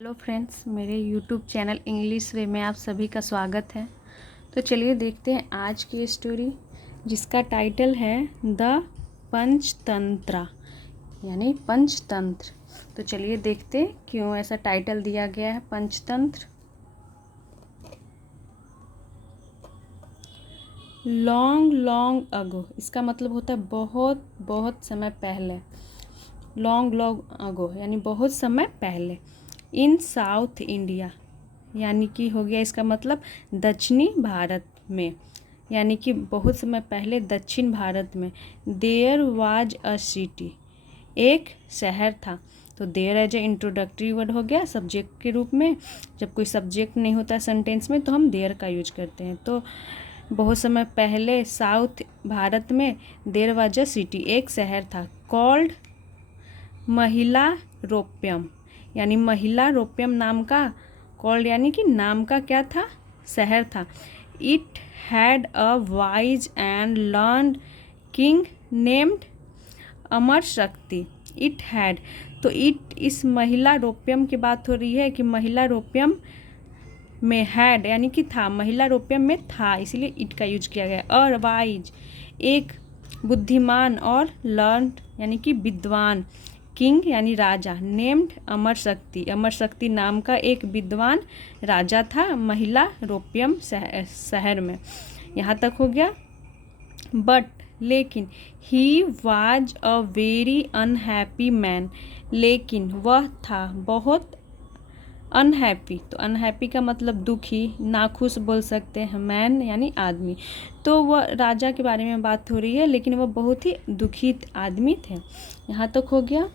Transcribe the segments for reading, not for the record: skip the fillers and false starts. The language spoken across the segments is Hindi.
हेलो फ्रेंड्स, मेरे यूट्यूब चैनल इंग्लिश वे में आप सभी का स्वागत है। तो चलिए देखते हैं आज की स्टोरी, जिसका टाइटल है द पंचतंत्रा यानी पंचतंत्र। तो चलिए देखते हैं क्यों ऐसा टाइटल दिया गया है पंचतंत्र। लॉन्ग लॉन्ग अगो, इसका मतलब होता है बहुत बहुत समय पहले। लॉन्ग लॉन्ग अगो यानी बहुत समय पहले। इन साउथ इंडिया यानी कि हो गया इसका मतलब दक्षिणी भारत में, यानी कि बहुत समय पहले दक्षिण भारत में। देयर वाज अ सिटी, एक शहर था। तो there as a introductory word हो गया सब्जेक्ट के रूप में। जब कोई सब्जेक्ट नहीं होता सेंटेंस में तो हम देयर का यूज करते हैं। तो बहुत समय पहले साउथ भारत में देयर वाज अ सिटी, एक शहर था। कॉल्ड महिला रोप्यम, यानी महिला रोप्यम नाम का, कॉल्ड यानी कि नाम का क्या था, शहर था। It had a wise and learned king named Amar Shakti. It had, तो इट इस महिला रोप्यम की बात हो रही है कि महिला रोप्यम में हैड यानी कि था, महिला रोप्यम में था, इसीलिए इट का यूज किया गया। और वाइज एक बुद्धिमान, और लर्नड यानी कि विद्वान, किंग यानी राजा, नेम्ड अमर शक्ति, अमर शक्ति नाम का एक विद्वान राजा था महिला रोप्यम शहर में। यहाँ तक हो गया। बट लेकिन he was a very unhappy man, लेकिन वह था बहुत अनहैप्पी। तो अनहैप्पी का मतलब दुखी, नाखुश बोल सकते हैं। मैन यानी आदमी, तो वह राजा के बारे में बात हो रही है, लेकिन वह बहुत ही दुखी आदमी थे। यहाँ तक हो गया।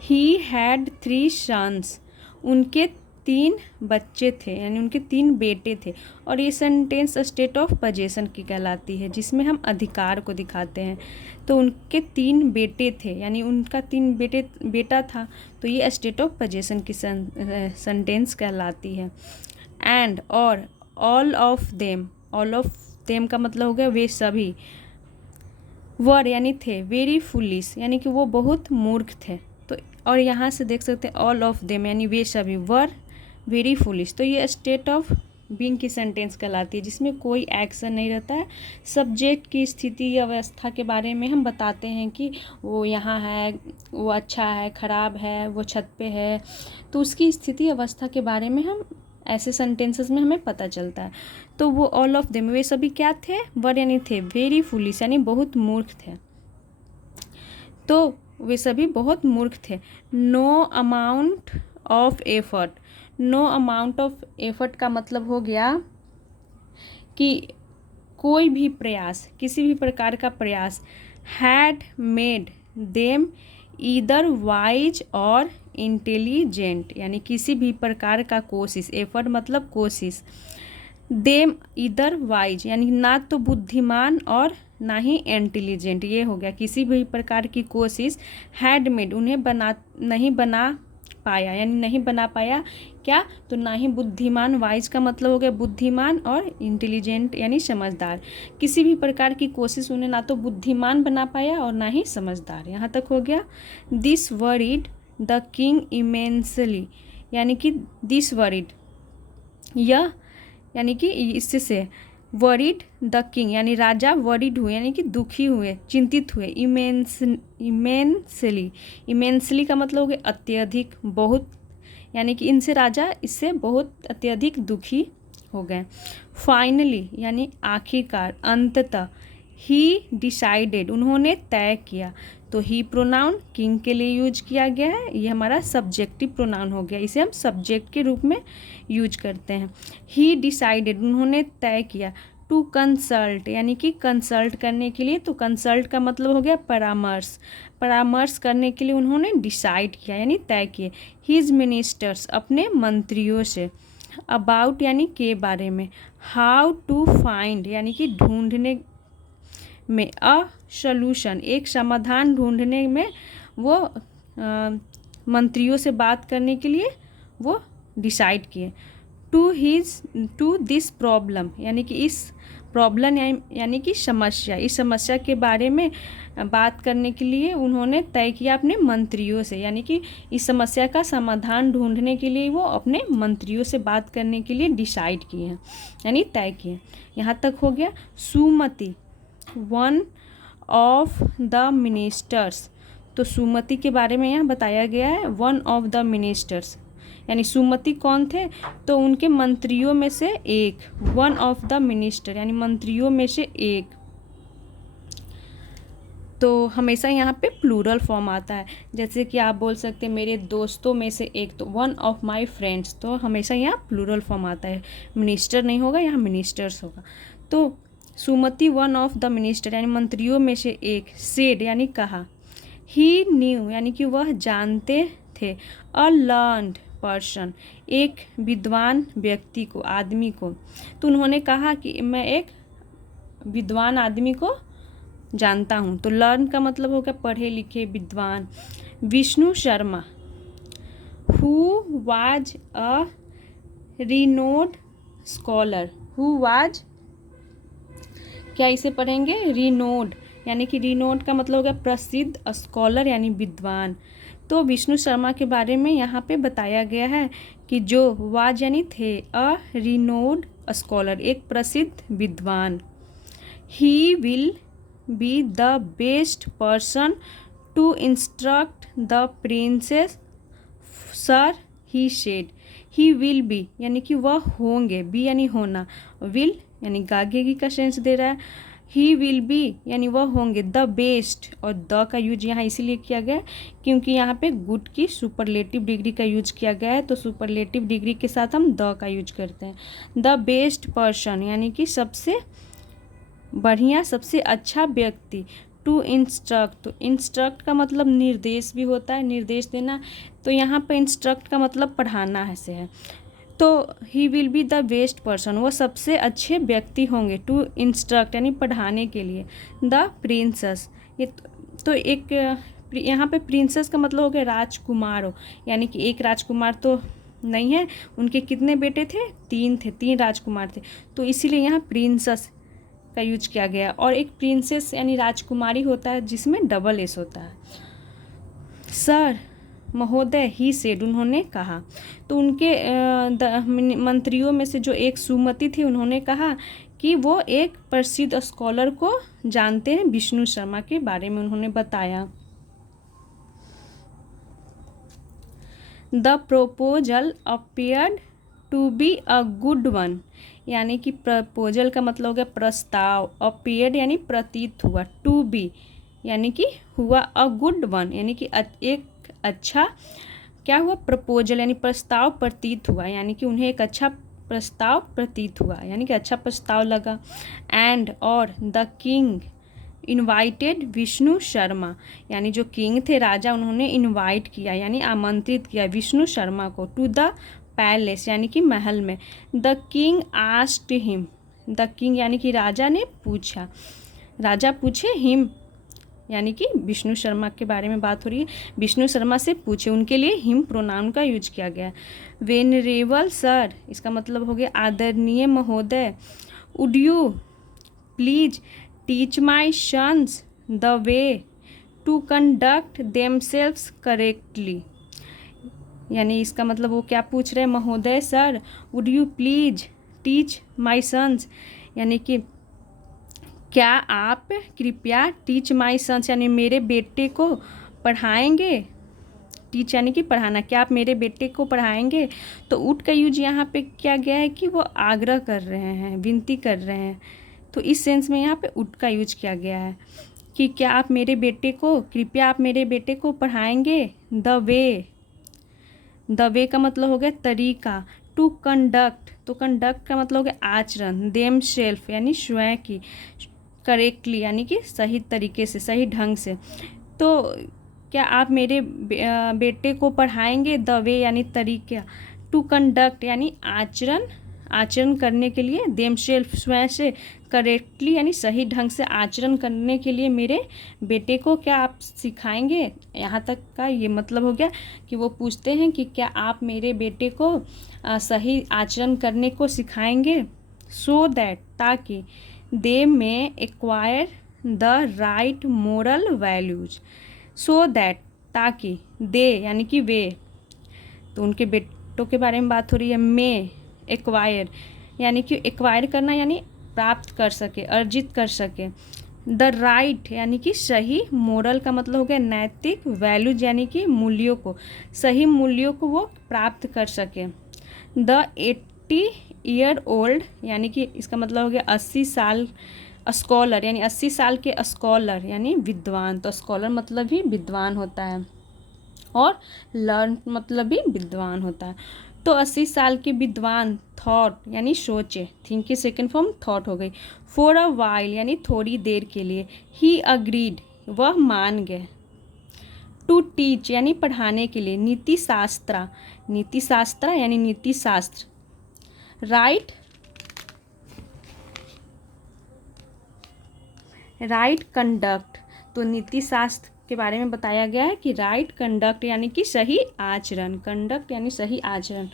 ही हैड 3 सन्स, उनके 3 बच्चे थे, यानी उनके 3 बेटे थे। और ये सेंटेंस स्टेट ऑफ पोजीशन की कहलाती है, जिसमें हम अधिकार को दिखाते हैं। तो उनके 3 बेटे थे, यानी उनका 3 बेटा था, तो ये स्टेट ऑफ पोजीशन की सेंटेंस कहलाती है। एंड और ऑल ऑफ देम का मतलब हो गया वे सभी। वर यानी थे, वेरी फुलिश यानी कि वो बहुत मूर्ख थे। तो और यहाँ से देख सकते हैं ऑल ऑफ देम यानी वे सभी, वर वेरी फुलिश। तो ये स्टेट ऑफ बीइंग की सेंटेंस कहलाती है, जिसमें कोई एक्शन नहीं रहता है। सब्जेक्ट की स्थिति या अवस्था के बारे में हम बताते हैं कि वो यहाँ है, वो अच्छा है, खराब है, वो छत पे है। तो उसकी स्थिति अवस्था के बारे में हम ऐसे सेंटेंसेस में हमें पता चलता है। तो वो ऑल ऑफ देम वे सभी क्या थे, वर यानी थे, वेरी फुलिश यानी बहुत मूर्ख थे। तो वे सभी बहुत मूर्ख थे। No amount of effort, no amount of effort का मतलब हो गया कि कोई भी प्रयास, किसी भी प्रकार का प्रयास। Had made them either wise और इंटेलिजेंट, यानी किसी भी प्रकार का कोशिश, एफर्ट मतलब कोशिश। देम ईदर वाइज यानी ना तो बुद्धिमान और ना ही इंटेलिजेंट, ये हो गया किसी भी प्रकार की कोशिश। हैड मेड उन्हें नहीं बना पाया, यानी नहीं बना पाया क्या, तो ना ही बुद्धिमान, वाइज का मतलब हो गया बुद्धिमान, और इंटेलिजेंट यानी समझदार। किसी भी प्रकार की कोशिश उन्हें ना तो बुद्धिमान बना पाया और ना ही समझदार। यहाँ तक हो गया। This worried the king immensely, यानी कि दिस वरीड, यह यानी कि इससे वरीड द किंग यानी राजा, वरीड हुए यानी कि दुखी हुए, चिंतित हुए। इमेंसली का मतलब हो गया अत्यधिक, बहुत, यानी कि इनसे राजा इससे बहुत अत्यधिक दुखी हो गए। फाइनली यानी आखिरकार, अंततः। ही डिसाइडेड उन्होंने तय किया। तो ही प्रोनाउन किंग के लिए यूज किया गया है, ये हमारा सब्जेक्टिव प्रोनाउन हो गया, इसे हम सब्जेक्ट के रूप में यूज करते हैं। ही डिसाइडेड उन्होंने तय किया। टू कंसल्ट यानी कि कंसल्ट करने के लिए, तो कंसल्ट का मतलब हो गया परामर्श, परामर्श करने के लिए उन्होंने डिसाइड किया यानी तय किए। हिज मिनिस्टर्स अपने मंत्रियों से। अबाउट यानी के बारे में। हाउ टू फाइंड यानी कि ढूंढने में। अ सॉल्यूशन एक समाधान ढूंढने में, वो मंत्रियों से बात करने के लिए वो डिसाइड किए। टू दिस प्रॉब्लम यानी कि इस प्रॉब्लम यानी कि समस्या, इस समस्या के बारे में बात करने के लिए उन्होंने तय किया अपने मंत्रियों से, यानी कि इस समस्या का समाधान ढूंढने के लिए वो अपने मंत्रियों से बात करने के लिए डिसाइड किए हैं, यानी तय किए। यहाँ तक हो गया। सुमति, वन ऑफ द मिनिस्टर्स, तो सुमति के बारे में यहाँ बताया गया है वन ऑफ द मिनिस्टर्स, यानी सुमति कौन थे, तो उनके मंत्रियों में से एक, वन ऑफ द मिनिस्टर यानी मंत्रियों में से एक। तो हमेशा यहाँ पे प्लूरल फॉर्म आता है, जैसे कि आप बोल सकते हैं मेरे दोस्तों में से एक, तो वन ऑफ माय फ्रेंड्स, तो हमेशा यहाँ प्लूरल फॉर्म आता है, मिनिस्टर नहीं होगा, यहाँ मिनिस्टर्स होगा। तो सुमति वन ऑफ द मिनिस्टर यानी मंत्रियों में से एक, सेड यानी कहा, ही न्यू यानी कि वह जानते थे, अ लर्न्ड पर्सन एक विद्वान व्यक्ति को, आदमी को, तो उन्होंने कहा कि मैं एक विद्वान आदमी को जानता हूँ। तो लर्न का मतलब हो गया पढ़े लिखे, विद्वान। Vishnu Sharma, who was a renowned scholar, who was, क्या इसे पढ़ेंगे, रिनोड, यानी कि रिनोड का मतलब हो गया प्रसिद्ध, स्कॉलर यानी विद्वान। तो विष्णु शर्मा के बारे में यहाँ पे बताया गया है कि जो वाज यानी थे, अ रिनोड स्कॉलर एक प्रसिद्ध विद्वान। He will be the best person to instruct the princes sir, he said, he will be यानी कि वह होंगे, बी यानी होना, विल यानी गागेगी का सेंस दे रहा है, ही विल बी यानी वह होंगे, द बेस्ट, और द का यूज यहाँ इसीलिए किया गया क्योंकि यहाँ पे गुड की सुपरलेटिव डिग्री का यूज किया गया है, तो सुपरलेटिव डिग्री के साथ हम द का यूज करते हैं। द बेस्ट पर्सन यानी कि सबसे बढ़िया, सबसे अच्छा व्यक्ति। टू इंस्ट्रक्ट, तो इंस्ट्रक्ट का मतलब निर्देश भी होता है, निर्देश देना, तो यहाँ पे इंस्ट्रक्ट का मतलब पढ़ाना ऐसे है। तो ही will be the best person, वो सबसे अच्छे व्यक्ति होंगे, टू इंस्ट्रक्ट यानी पढ़ाने के लिए, द प्रिंसेस, ये तो एक यहाँ पे प्रिंसेस का मतलब हो गया राजकुमार हो, यानी कि एक राजकुमार तो नहीं है, उनके कितने बेटे थे, तीन थे, तीन राजकुमार थे, तो इसीलिए यहाँ प्रिंसेस का यूज किया गया। और एक प्रिंसेस यानी राजकुमारी होता है जिसमें डबल एस होता है। सर, महोदय, ही सेड, उन्होंने कहा, तो उनके मंत्रियों में से जो एक सुमति थी, उन्होंने कहा कि वो एक प्रसिद्ध स्कॉलर को जानते हैं, विष्णु शर्मा के बारे में उन्होंने बताया। The proposal appeared to be a good one, यानी कि प्रपोजल का मतलब हो गया प्रस्ताव, अपीयर्ड यानी प्रतीत हुआ, टू बी यानी कि हुआ, अ गुड वन यानी कि एक अच्छा, क्या हुआ, प्रपोजल यानी प्रस्ताव प्रतीत हुआ, यानी कि उन्हें एक अच्छा प्रस्ताव प्रतीत हुआ, यानी कि अच्छा प्रस्ताव लगा। एंड और the king invited Vishnu Sharma, यानी जो किंग थे, राजा, उन्होंने इनवाइट किया यानी आमंत्रित किया विष्णु शर्मा को, टू द पैलेस यानी कि महल में। The king asked him, the king यानी कि राजा ने पूछा, राजा पूछे, हिम यानी कि विष्णु शर्मा के बारे में बात हो रही है, विष्णु शर्मा से पूछे, उनके लिए हिम प्रोनाउन का यूज किया गया। वेनरेबल सर, इसका मतलब हो गया आदरणीय महोदय। Would you please teach my sons the way to conduct themselves correctly, यानी इसका मतलब वो क्या पूछ रहे हैं, महोदय sir, would you please teach my sons, यानी कि क्या आप कृपया टीच माई सन्स यानी मेरे बेटे को पढ़ाएंगे, टीच यानी कि पढ़ाना, क्या आप मेरे बेटे को पढ़ाएंगे। तो उट का यूज यहाँ पे किया गया है कि वो आग्रह कर रहे हैं, विनती कर रहे हैं, तो इस सेंस में यहाँ पे उट का यूज किया गया है कि क्या आप मेरे बेटे को, कृपया आप मेरे बेटे को पढ़ाएंगे। द वे का मतलब हो गया तरीका। टू कंडक्ट, तो कंडक्ट का मतलब हो गया आचरण। देम सेल्फ यानी स्वयं की, करेक्टली यानी कि सही तरीके से, सही ढंग से। तो क्या आप मेरे बेटे को पढ़ाएंगे, द वे यानी तरीका, टू कंडक्ट यानी आचरण करने के लिए, देम सेल्फ स्वयं से, करेक्टली यानी सही ढंग से आचरण करने के लिए मेरे बेटे को क्या आप सिखाएंगे। यहाँ तक का ये मतलब हो गया कि वो पूछते हैं कि क्या आप मेरे बेटे को सही आचरण करने को सिखाएंगे। सो दैट, ताकि दे में acquire the right moral values so that, ताकि दे यानी कि वे, तो उनके बेटों के बारे में बात हो रही है। में एक्वायर यानी कि एक्वायर करना यानी प्राप्त कर सके, अर्जित कर सके। द राइट यानी कि सही, मोरल का मतलब हो गया नैतिक, वैल्यूज यानी कि मूल्यों को, सही मूल्यों को वो प्राप्त कर सके। द 80-year-old यानी कि इसका मतलब हो गया 80 साल, स्कॉलर यानी 80 साल के स्कॉलर यानी विद्वान, तो स्कॉलर मतलब भी विद्वान होता है और लर्न मतलब भी विद्वान होता है। तो 80 साल के विद्वान थॉट यानी सोचे, थिंक की सेकेंड फॉर्म थॉट हो गई। फॉर अ वाइल यानी थोड़ी देर के लिए। ही अग्रीड वह मान गए। टू टीच यानी पढ़ाने के लिए। नीति शास्त्रा, नीति शास्त्रा यानी नीति शास्त्र। राइट, राइट कंडक्ट, तो नीति शास्त्र के बारे में बताया गया है कि राइट कंडक्ट यानी कि सही आचरण, कंडक्ट यानी सही आचरण।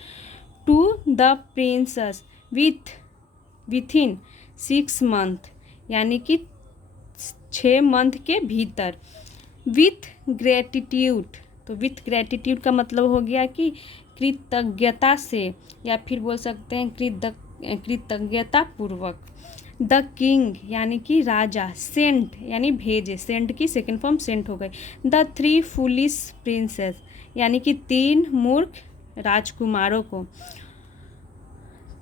To the princes within 6 months यानी कि 6 मंथ के भीतर। विथ ग्रेटिट्यूड, तो विथ ग्रेटिट्यूड का मतलब हो गया कि कृतज्ञता से, या फिर बोल सकते हैं कृतज्ञता पूर्वक। द किंग यानी कि राजा। सेंट यानी भेजे, सेंट की सेकेंड फॉर्म सेंट हो गई। द 3 फुलिश प्रिंसेस यानी कि 3 मूर्ख राजकुमारों को।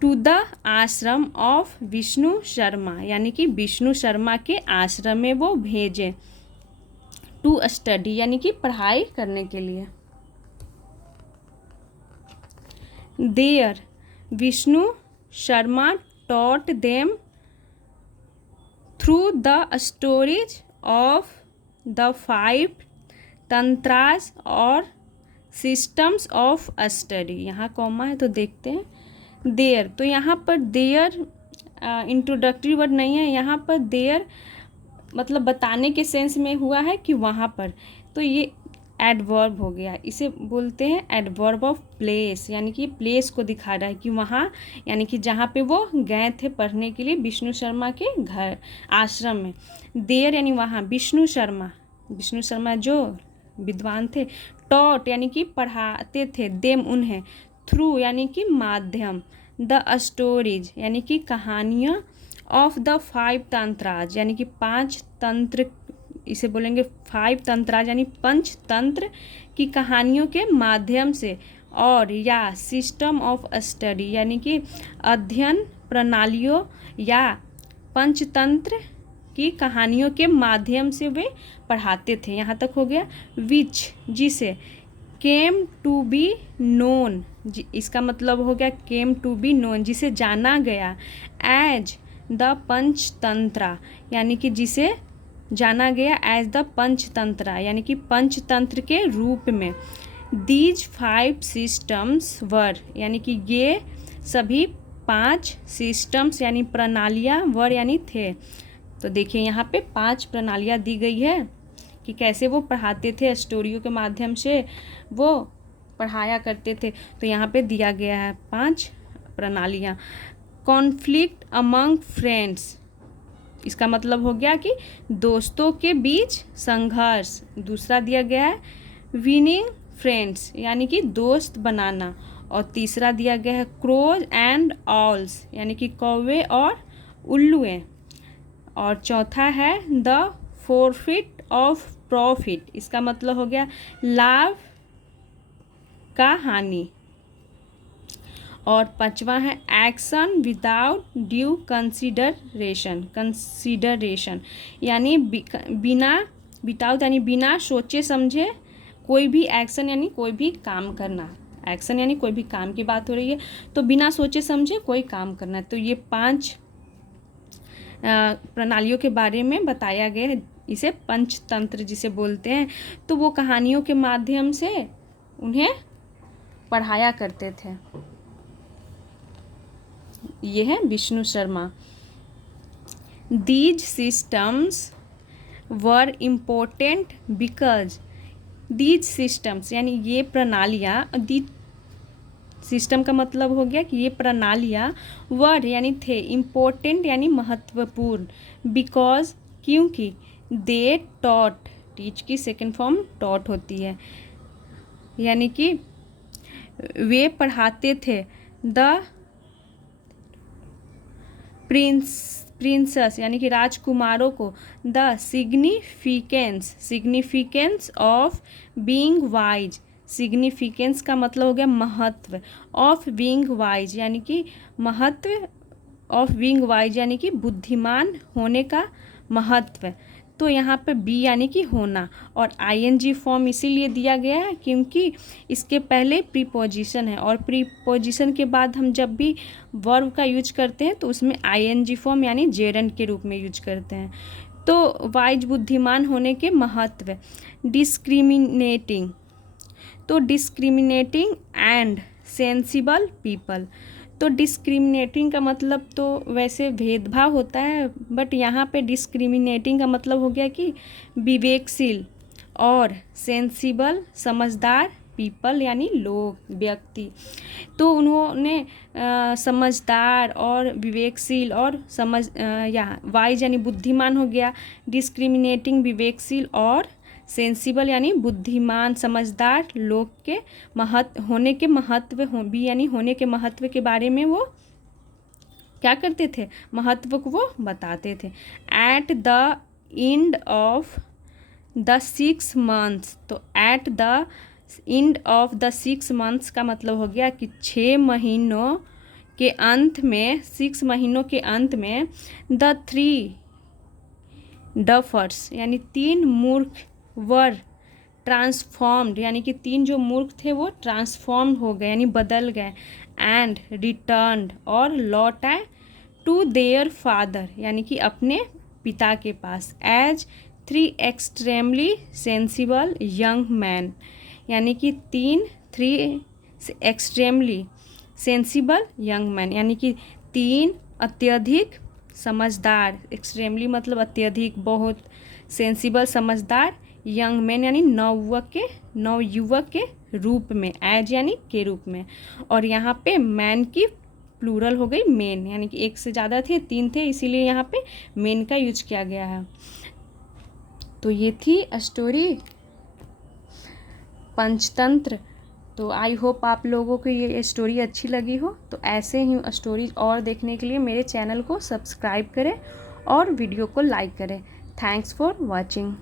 टू द आश्रम ऑफ विष्णु शर्मा यानी कि विष्णु शर्मा के आश्रम में वो भेजे। टू स्टडी यानी कि पढ़ाई करने के लिए। There Vishnu Sharma taught them through the stories of the 5 tantras और सिस्टम्स ऑफ स्टडी। यहाँ कॉमा है तो देखते हैं। देयर, तो यहाँ पर देयर इंट्रोडक्टरी वर्ड नहीं है, यहाँ पर देयर मतलब बताने के सेंस में हुआ है कि वहाँ पर, तो ये एडवर्ब हो गया। इसे बोलते हैं एडवर्ब ऑफ प्लेस, यानी कि प्लेस को दिखा रहा है कि वहाँ, यानी कि जहाँ पे वो गए थे पढ़ने के लिए विष्णु शर्मा के घर आश्रम में। देयर यानी वहाँ, विष्णु शर्मा जो विद्वान थे। टॉट यानी कि पढ़ाते थे, देम उन्हें। थ्रू यानी कि माध्यम। द स्टोरीज यानी कि कहानियाँ। ऑफ द 5 तंत्राज यानी कि 5 तंत्र, इसे बोलेंगे 5 तंत्राज यानी पंचतंत्र की कहानियों के माध्यम से। और या सिस्टम ऑफ स्टडी यानी कि अध्ययन प्रणालियों या पंचतंत्र की कहानियों के माध्यम से वे पढ़ाते थे। यहाँ तक हो गया। विच जिसे। केम टू बी नोन, इसका मतलब हो गया केम टू बी नोन जिसे जाना गया। एज द पंचतंत्रा यानी कि जिसे जाना गया एज द पंचतंत्रा यानी कि पंचतंत्र के रूप में। दीज 5 सिस्टम्स वर यानी कि ये सभी 5 सिस्टम्स यानी प्रणालियाँ वर यानी थे। तो देखिए यहाँ पे 5 प्रणालियाँ दी गई है कि कैसे वो पढ़ाते थे, स्टोरियों के माध्यम से वो पढ़ाया करते थे। तो यहाँ पे दिया गया है 5 प्रणालियाँ। कॉन्फ्लिक्ट अमंग फ्रेंड्स, इसका मतलब हो गया कि दोस्तों के बीच संघर्ष। दूसरा दिया गया है विनिंग फ्रेंड्स यानी कि दोस्त बनाना। और तीसरा दिया गया है क्रोज एंड ऑल्स यानी कि कौवे और उल्लुएं। और चौथा है द फोरफिट ऑफ प्रॉफिट, इसका मतलब हो गया लाभ का हानि। और पांचवा है एक्शन विदाउट ड्यू कंसीडरेशन यानी बिना, विदाउट यानी बिना सोचे समझे कोई भी एक्शन यानी कोई भी काम करना। एक्शन यानी कोई भी काम की बात हो रही है, तो बिना सोचे समझे कोई काम करना। तो ये 5 प्रणालियों के बारे में बताया गया है। इसे पंचतंत्र जिसे बोलते हैं। तो वो कहानियों के माध्यम से उन्हें पढ़ाया करते थे। ये है Vishnu Sharma. These systems were important because, these systems यानी ये प्रणालियाँ, सिस्टम का मतलब हो गया कि ये प्रणालियाँ वर यानी थे, इम्पोर्टेंट यानी महत्वपूर्ण, बिकॉज क्योंकि, दे टॉट, टीच की सेकेंड फॉर्म टॉट होती है, यानी कि वे पढ़ाते थे, द प्रिंसेस यानी कि राजकुमारों को, the significance of being wise, significance का मतलब हो गया महत्व, ऑफ बीइंग वाइज यानी कि महत्व, ऑफ बीइंग वाइज यानी कि बुद्धिमान होने का महत्व। तो यहाँ पे बी यानी कि होना, और आईएनजी फॉर्म इसीलिए दिया गया है क्योंकि इसके पहले प्रीपोजिशन है, और प्रीपोजिशन के बाद हम जब भी वर्ब का यूज करते हैं तो उसमें आईएनजी फॉर्म यानी जेरंड के रूप में यूज करते हैं। तो वाइज बुद्धिमान होने के महत्व, डिस्क्रिमिनेटिंग, तो डिस्क्रिमिनेटिंग एंड सेंसिबल पीपल, तो डिस्क्रिमिनेटिंग का मतलब तो वैसे भेदभाव होता है, बट यहाँ पे डिस्क्रिमिनेटिंग का मतलब हो गया कि विवेकशील, और सेंसिबल समझदार, पीपल यानी लोग, व्यक्ति। तो उन्होंने समझदार और विवेकशील और यहाँ वाइज यानी बुद्धिमान हो गया, डिस्क्रिमिनेटिंग विवेकशील और सेंसिबल यानी बुद्धिमान समझदार लोग के होने के महत्व, बी यानी होने के महत्व के बारे में वो क्या करते थे, महत्व को वो बताते थे। At the end of the 6 months, तो at the end of the 6 months का मतलब हो गया कि 6 महीनों के अंत में, 6 महीनों के अंत में, द 3 डफर्स यानी 3 मूर्ख वर ट्रांसफॉर्म्ड यानी कि 3 जो मूर्ख थे वो ट्रांसफॉर्म्ड हो गए यानी बदल गए, एंड रिटर्न्ड और लौट आए, टू देयर फादर यानी कि अपने पिता के पास, as 3 extremely sensible young man यानी कि 3 एक्सट्रीमली सेंसिबल यंग मैन यानी कि 3 अत्यधिक समझदार, एक्सट्रीमली मतलब अत्यधिक, बहुत, सेंसिबल समझदार, यंग मैन यानी नवयुवक के रूप में, एज यानी के रूप में, और यहाँ पे मैन की प्लूरल हो गई मेन, यानी कि एक से ज़्यादा थे, 3 थे, इसीलिए यहाँ पे मेन का यूज किया गया है। तो ये थी स्टोरी पंचतंत्र। तो आई होप आप लोगों को ये स्टोरी अच्छी लगी हो। तो ऐसे ही स्टोरीज और देखने के लिए मेरे चैनल को सब्सक्राइब करें और वीडियो को लाइक करें। Thanks for watching.